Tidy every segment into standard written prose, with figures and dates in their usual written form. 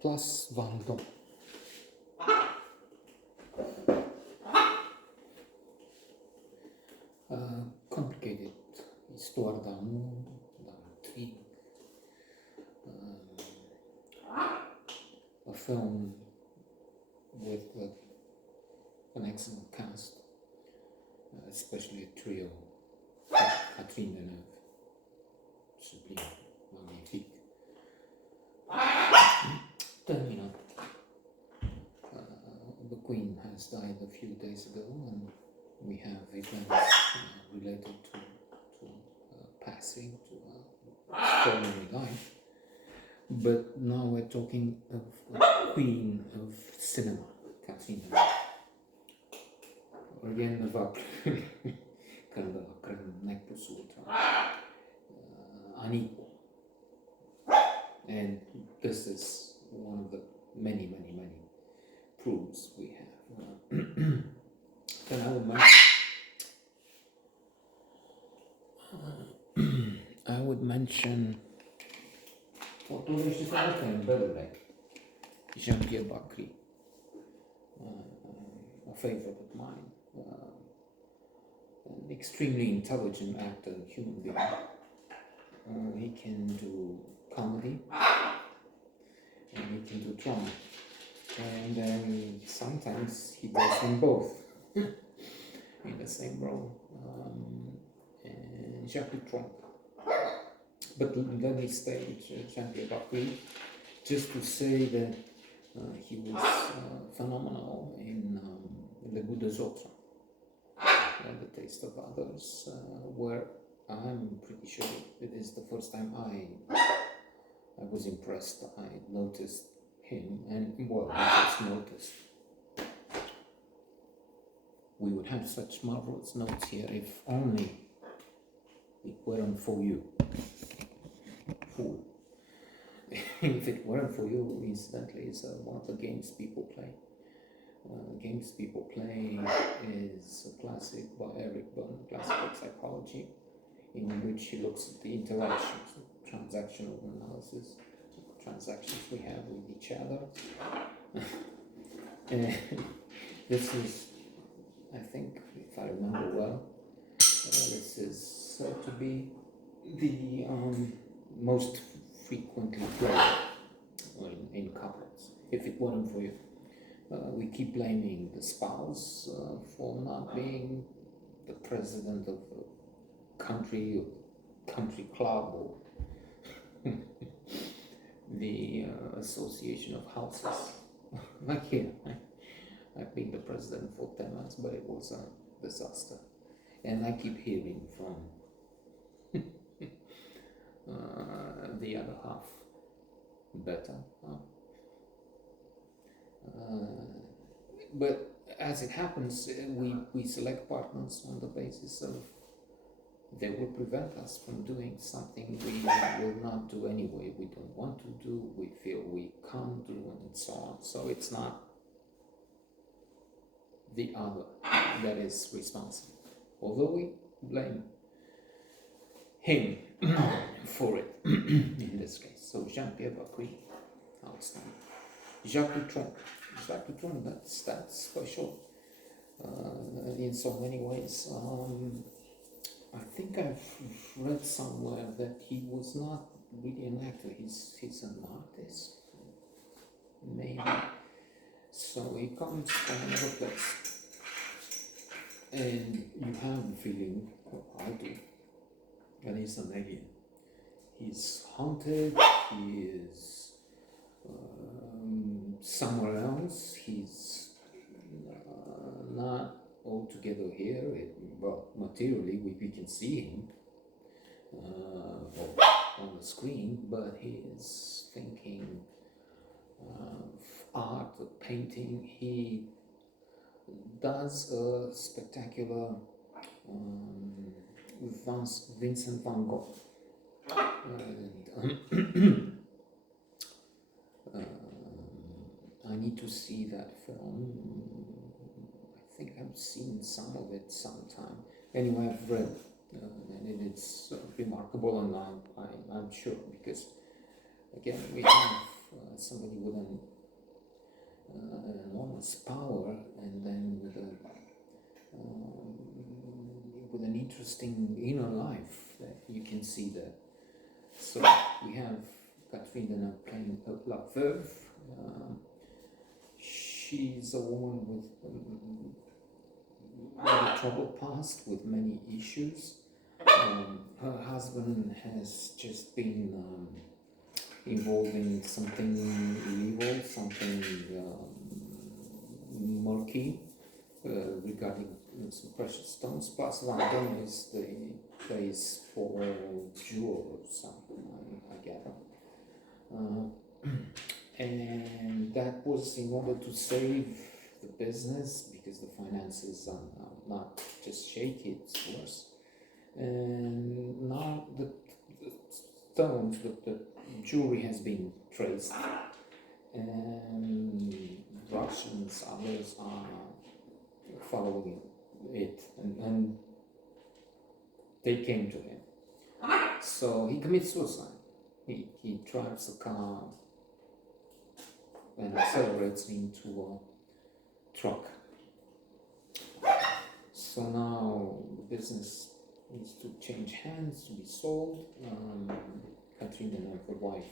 Place Vendome. Complicated histoire d'amour, d'intrigue. A film with an excellent cast, especially a trio. Place Vendome, sublime, magnifique. Then, the Queen has died a few days ago, and we have events related to passing, to extraordinary life. But now we're talking of the Queen of cinema, Catherine Deneuve. Rien ne va plus când nectul ultra unequal. And this is one of the many proofs we have. Then I would mention Jean-Pierre Bacri, a favorite of mine, an extremely intelligent actor, human being. He can do comedy and he can do drama, and then sometimes he does them both in the same role. And Jacques Trump. But let me state Jean-Pierre Bacri just to say that he was phenomenal in Le Goût des Autres, The Taste of Others, where I'm pretty sure it is the first time I was impressed. I noticed him, and well, I just noticed. We would have such marvelous notes here if only it weren't for you. Fool. If it weren't for you, incidentally, is one of the games people play. Games people play is a classic by Eric Berne, Classical Psychology, in which he looks at the interactions, transactional analysis, transactions we have with each other. And this is, I think, if I remember well, this is said to be the most frequently played in couples. If it weren't for you, we keep blaming the spouse for not being the president of a country club, or the association of houses. Like here, I've been the president for 10 months, but it was a disaster. And I keep hearing from the other half better. But as it happens, we select partners on the basis of they will prevent us from doing something we will not do anyway, we don't want to do, we feel we can't do, and so on. So it's not the other that is responsible, although we blame him for it in this case. So Jean-Pierre Bacri, outstanding. Jacques Trump, that's special in so many ways. I think I've read somewhere that he was not really an actor, he's an artist, maybe. So he comes from another place, and you have the feeling, well, I do, that he's an alien. He's haunted, he is somewhere else, he's not altogether here. Well, materially we can see him on the screen, but he is thinking of art, of painting. He does a spectacular Vincent van Gogh, and I need to see that film. I think I've seen some of it sometime. Anyway, I've read, and it's remarkable, and I'm sure, because again we have somebody with an enormous power, and then with an interesting inner life that you can see that. So we have Catherine Deneuve playing La Veuve. She's a woman with a troubled past, with many issues. Her husband has just been involved in something illegal, something murky regarding some precious stones. Place Vendome is the place for jewels or something, I gather. And that was in order to save the business, because the finances are not just shaky, it's worse. And now the stones, the jewelry has been traced, and Russians, others are following it, and they came to him. So he commits suicide. He drives a car and accelerates into a truck. So now the business needs to change hands, to be sold. Catherine Deneuve, the wife,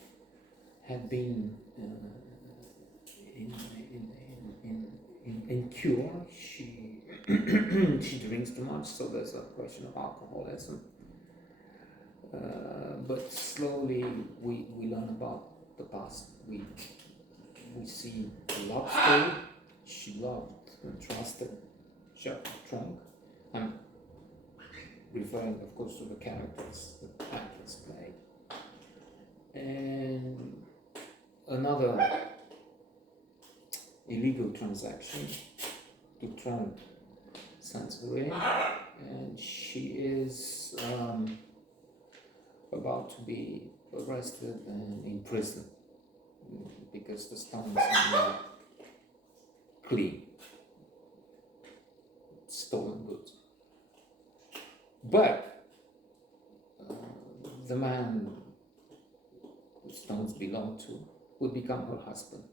had been in cure. She she drinks too much, so there's a question of alcoholism. But slowly we learn about the past. We see the love story. She loved and trusted Jacques Tronc. I'm referring, of course, to the characters the actors played. And another illegal transaction, Tronc sends her in, and she is about to be arrested and in prison because the stones are not clean, stolen goods. But the man the stones belong to would become her husband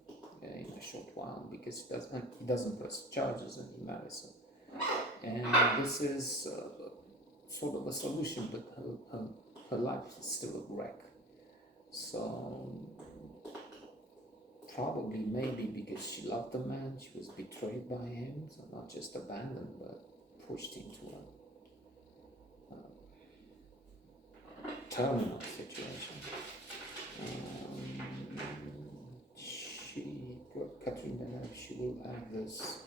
in a short while, because he doesn't press charges and he marries her. And this is sort of a solution, but her life is still a wreck. So probably, maybe because she loved the man, she was betrayed by him, so not just abandoned, but pushed into a terminal situation. Catherine Deneuve, she will have this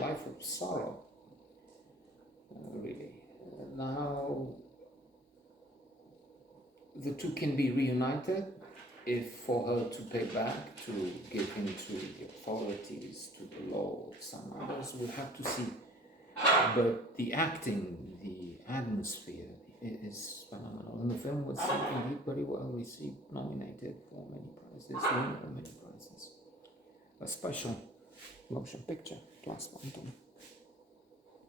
life of sorrow, really. Now, the two can be reunited if for her to pay back, to give him to the authorities, to the law. Some others will have to see. But the acting, the atmosphere is phenomenal. And the film was indeed very well received, nominated for many prizes, won for many prizes. A special motion picture, Place Vendome.